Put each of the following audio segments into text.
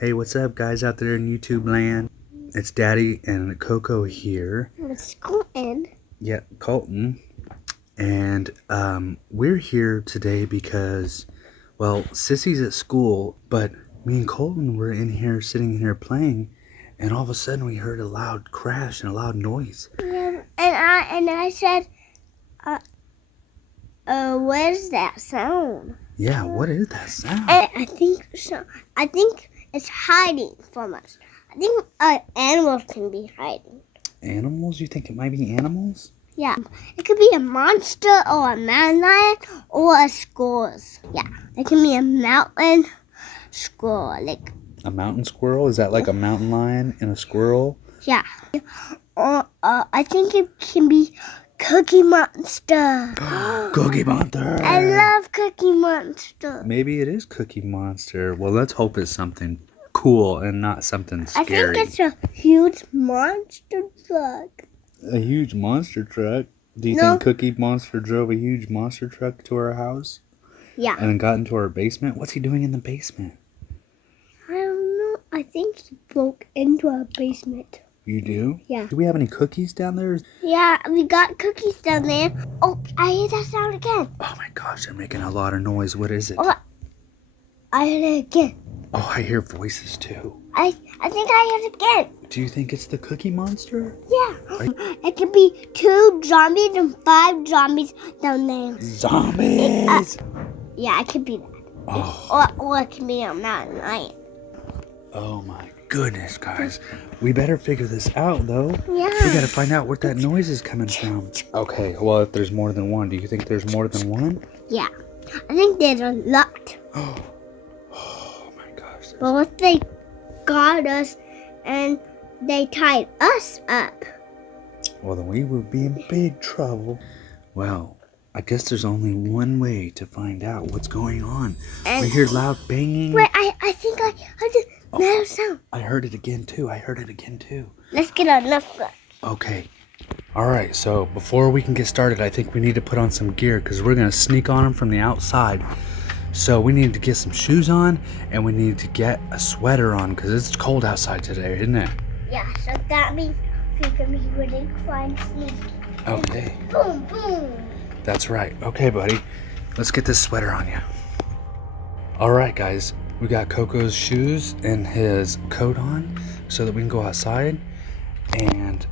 Hey, what's up, guys out there in YouTube land? It's Daddy and Coco here. It's Colton. Yeah, Colton. And we're here today because, well, Sissy's at school, but me and Colton were in here, sitting in here playing, and all of a sudden we heard a loud crash and a loud noise. Yeah, and I said, what is that sound? Yeah, what is that sound? I think so. I think it's hiding from us. I think animals can be hiding. Animals? You think it might be animals? Yeah, it could be a monster or a mountain lion or a squirrel. Yeah, it can be a mountain squirrel. Like A mountain squirrel? Is that like a mountain lion and a squirrel? yeah, or I think it can be Cookie Monster. Cookie Monster! I love Cookie Monster. Maybe it is Cookie Monster. Well, let's hope it's something cool and not something scary. I think it's a huge monster truck. A huge monster truck? Do you think Cookie Monster drove a huge monster truck to our house? Yeah. And then got into our basement? What's he doing in the basement? I don't know. I think he broke into our basement. You do? Yeah. Do we have any cookies down there? Yeah, we got cookies down there. Oh, I hear that sound again. Oh my gosh, they're making a lot of noise. What is it? Oh, I heard it again. Oh, I hear voices too. I think I heard it again. Do you think it's the Cookie Monster? Yeah. It could be 2 zombies and 5 zombies down there. Zombies! Yeah, it could be that. Oh. Or it could be a mountain lion. Oh my goodness, guys. We better figure this out, though. Yeah. We gotta find out where that noise is coming from. Okay, well, if there's more than one, do you think there's more than one? Yeah. I think there's a lot. Oh my gosh. But what if they got us and they tied us up? Well, then we would be in big trouble. Well, I guess there's only one way to find out what's going on. And We hear loud banging. wait, I think I heard the metal sound. I heard it again, too. Let's get enough gun. Okay. All right, so before we can get started, I think we need to put on some gear because we're going to sneak on them from the outside. So we need to get some shoes on and we need to get a sweater on because it's cold outside today, isn't it? Yeah, so that means we can be really fine sneaky. Okay. Boom, boom. That's right. Okay, buddy. Let's get this sweater on you. All right, guys. We got Coco's shoes and his coat on so that we can go outside. And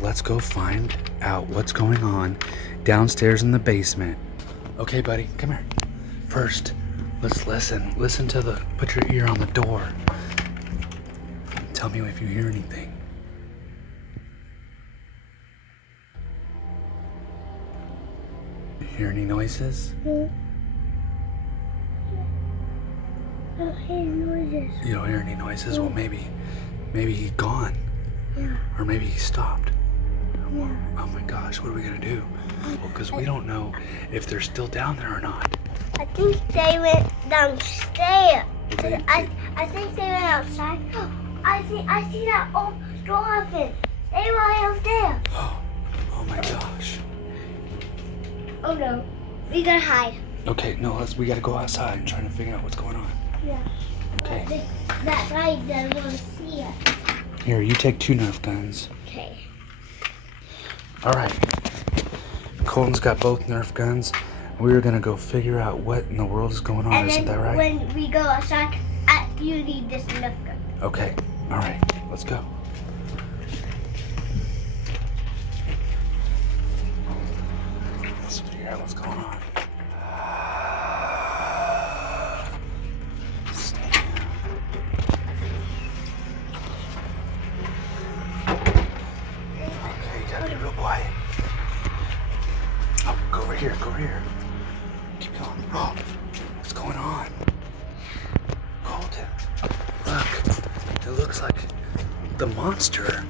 let's go find out what's going on downstairs in the basement. Okay, buddy. Come here. First, let's listen. Put your ear on the door. Tell me if you hear anything. You hear any noises? I don't hear noises. You don't hear any noises? Well, maybe he's gone. Yeah. Or maybe he stopped. Yeah. Oh my gosh, what are we gonna do? Well, because we don't know if they're still down there or not. I think they went downstairs. They- I think they went outside. I see that old door open. They were out there. Oh my gosh. Oh no, we gotta hide. Okay, no, we gotta go outside and try to figure out what's going on. Yeah. Okay. That guy doesn't want to see us. Here, you take 2 Nerf guns. Okay. All right. Colton's got both Nerf guns. We're gonna go figure out what in the world is going on. And Isn't then that right? when we go outside, you need this enough gun. Okay. All right. Let's go. Let's figure out what's going on. Okay, you gotta be real quiet. Oh, go over here. Keep going. Oh, what's going on? Colton, look. It looks like the monster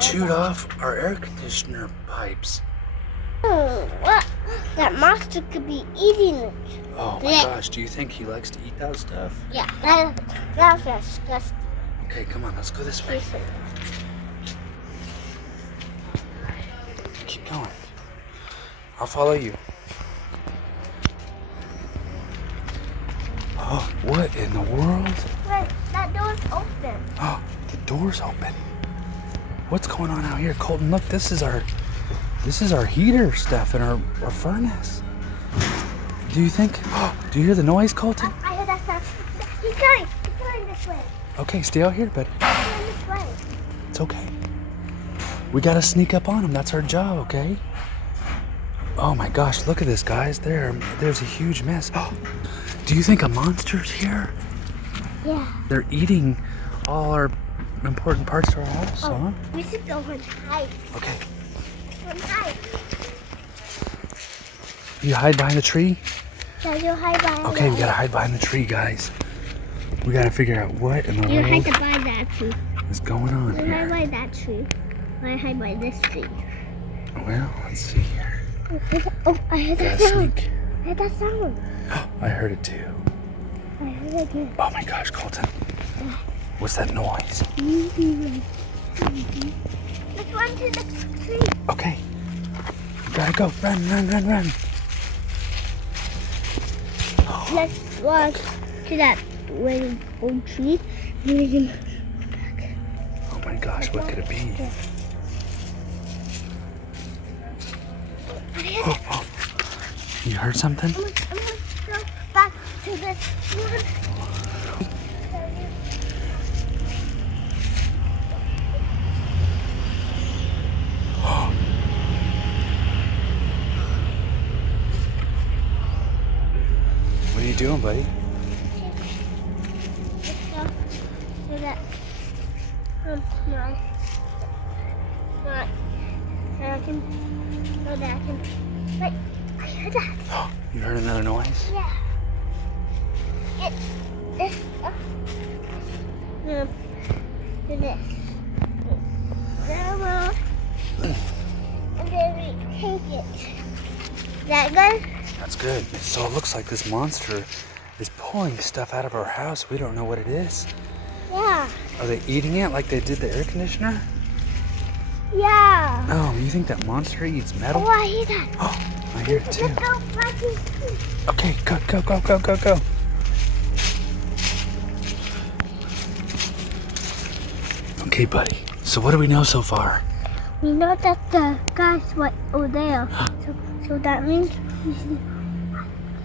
chewed off our air conditioner pipes. What? That monster could be eating it. Oh my gosh, do you think he likes to eat that stuff? Yeah, that's disgusting. Okay, come on, let's go this way. Keep going. I'll follow you. Oh Oh, what in the world? Wait, that door's open. Oh, the door's open. What's going on out here, Colton? Look, this is our heater stuff in our furnace. Do you think? Oh, do you hear the noise, Colton? I heard that sound. He's going this way. Okay, stay out here, buddy. He's going this way. It's okay. We gotta sneak up on him. That's our job, okay? Oh my gosh, look at this, guys. There's a huge mess. Oh, do you think a monster's here? Yeah. They're eating all our important parts to our house, huh? We should go and hide. Okay. Go and hide. You hide behind the tree? Yeah, you hide behind Okay, we gotta hide behind the tree, guys. We gotta figure out what in the You hide world behind that tree. is going on You hide here. by that tree. I hide by this tree. Well, let's see here. Oh, I heard that Gotta sound. sneak. I heard that sound. I heard it too. I heard it too. Oh my gosh, Colton. What's that noise? Let's run to the tree. Okay. We gotta go. Run, run, run, run. Let's walk to that really old tree. Oh my gosh, what could it be? Oh, oh. You heard something? I'm gonna go back to this one. What are you doing, buddy? Let's go to that. No. So I can. So that I can. Wait, I heard that. You heard another noise? Yeah. This. No. Do this. Now, and then we take it. Is that good? That's good. So it looks like this monster is pulling stuff out of our house. We don't know what it is. Yeah. Are they eating it like they did the air conditioner? Yeah. Oh, you think that monster eats metal? Oh, I hear that. Oh, I hear it too. Let's go back to the tree. Okay, go, go, go, go, go, go. Okay, buddy. So what do we know so far? We know that the guy's right over there. So that means we see.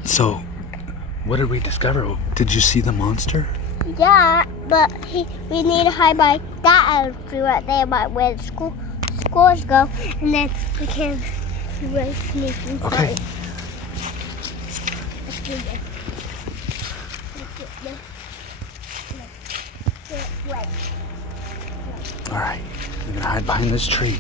So, what did we discover? Did you see the monster? Yeah, but we need to hide by that tree right there by where the schools go, and then we can really sneak inside. Okay. Let's do this. Let's do this. Let's do it right. All right, we're gonna hide behind this tree.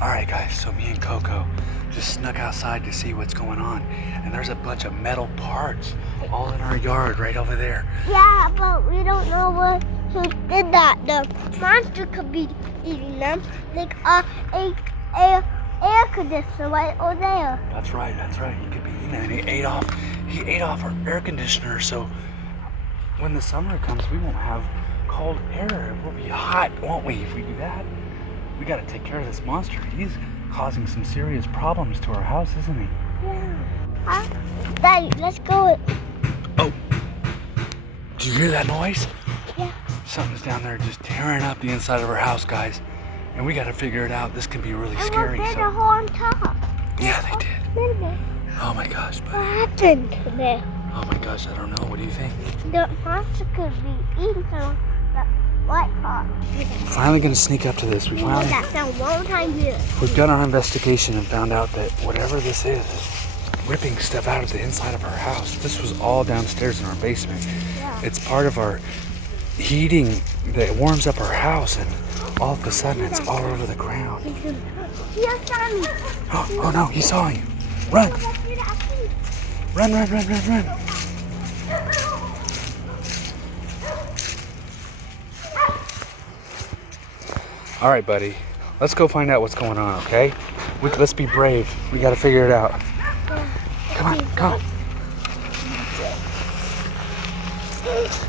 All right, guys, so me and Coco just snuck outside to see what's going on. And there's a bunch of metal parts all in our yard right over there. Yeah, but we don't know who did that. The monster could be eating them, like air conditioner right over there. That's right, he could be eating it. And he ate off our air conditioner, so when the summer comes, we won't have cold air. It will be hot, won't we, if we do that? We gotta take care of this monster. He's causing some serious problems to our house, isn't he? Yeah. Daddy, let's go. Oh, did you hear that noise? Yeah. Something's down there just tearing up the inside of our house, guys. And we gotta figure it out. This can be really scary. And a hole on top. Yeah, they did. What Oh my gosh, buddy. happened there? Oh my gosh, I don't know. What do you think? The monster could be eating some of the white part. Finally gonna sneak up to this. We made that sound one time here. We've done our investigation and found out that whatever this is ripping stuff out of the inside of our house. This was all downstairs in our basement. Yeah. It's part of our heating that warms up our house, and all of a sudden it's all over the ground. He saw me. Oh no, he saw you. Run! Run, run, run, run, run. All right, buddy. Let's go find out what's going on, okay? Let's be brave. We gotta figure it out. Come on, come on.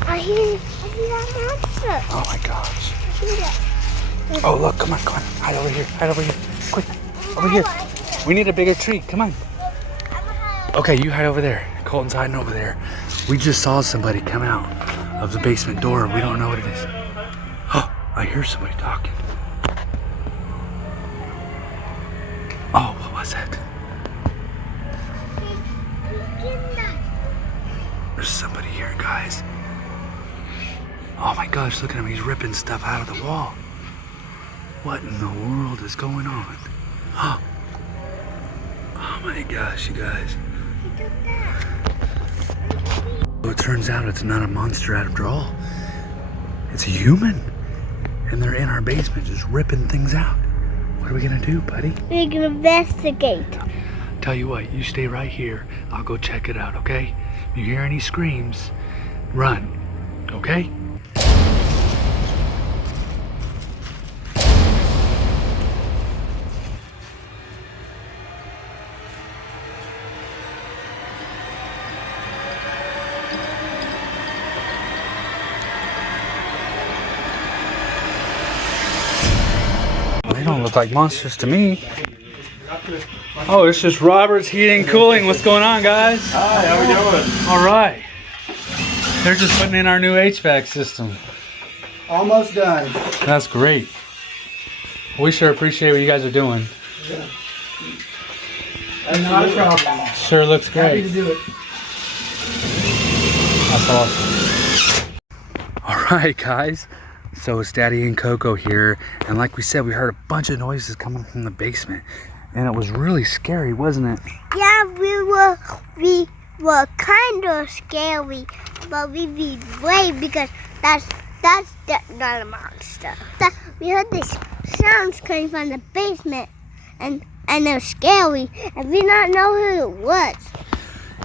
I hear that monster. Oh my gosh. I hear that. Oh look, come on, come on. Hide over here, quick, over here. We need a bigger tree, come on. I'm gonna hide Okay, you hide over there. Colton's hiding over there. We just saw somebody come out of the basement door. We don't know what it is. Oh, I hear somebody talking. Oh, what was it? There's somebody here, guys. Oh my gosh, look at him. He's ripping stuff out of the wall. What in the world is going on? Oh my gosh, you guys. So it turns out it's not a monster after all. It's a human. And they're in our basement just ripping things out. What are we gonna do, buddy? We can investigate. Tell you what, you stay right here. I'll go check it out, okay? If you hear any screams, run, okay? They don't look like monsters to me. Oh, it's just Robert's Heating and Cooling. What's going on, guys? Hi, how we doing? All right. They're just putting in our new HVAC system. Almost done. That's great. We sure appreciate what you guys are doing. That's not a problem. Sure looks Happy great. to do it. That's awesome. All right, guys. So it's Daddy and Coco here, and like we said, we heard a bunch of noises coming from the basement, and it was really scary, wasn't it? Yeah, we were kind of scary, but we be brave because that's not a monster. We heard this sounds coming from the basement, and they're scary, and we not know who it was.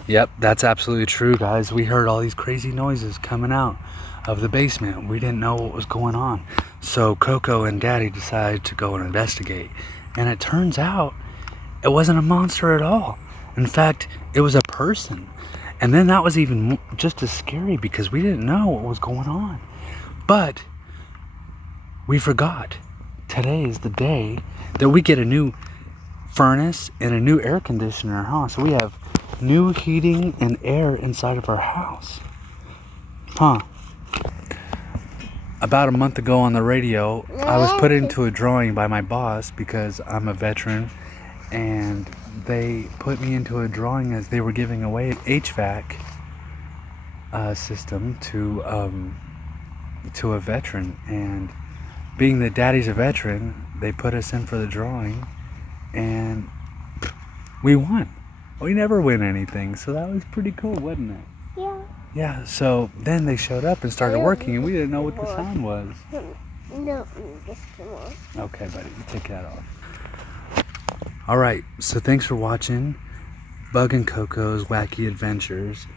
Yep, that's absolutely true, guys. We heard all these crazy noises coming out of the basement. We didn't know what was going on. So Coco and Daddy decided to go and investigate. And it turns out it wasn't a monster at all. In fact, it was a person. And then that was even just as scary because we didn't know what was going on. But we forgot. Today is the day that we get a new furnace and a new air conditioner in our house. So we have new heating and air inside of our house. Huh. About a month ago on the radio, I was put into a drawing by my boss because I'm a veteran, and they put me into a drawing as they were giving away an HVAC system to a veteran. And being that Daddy's a veteran, they put us in for the drawing, and we won. We never win anything, so that was pretty cool, wasn't it? Yeah. Yeah, so then they showed up and started working, and we didn't know what the sound was. No, just more. Okay, buddy, you take that off. All right, so thanks for watching Bug and Coco's Wacky Adventures.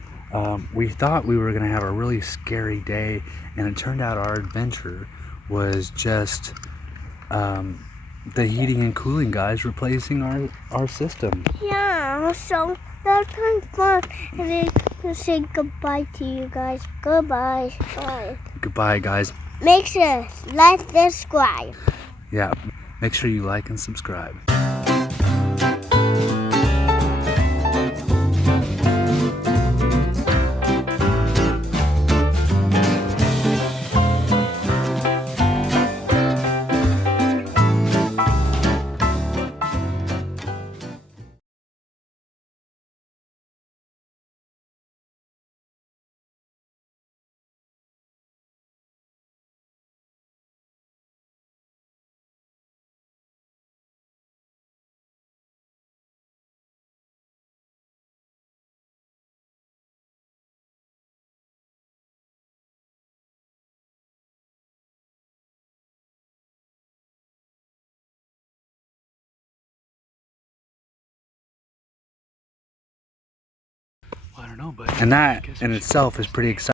We thought we were going to have a really scary day, and it turned out our adventure was just the heating and cooling guys replacing our system. Yeah, so that's kind of fun. And then we'll say goodbye to you guys. Goodbye. Bye. Goodbye, guys. Make sure like, subscribe. Yeah, make sure you like and subscribe. I don't know, but and that in itself is pretty exciting.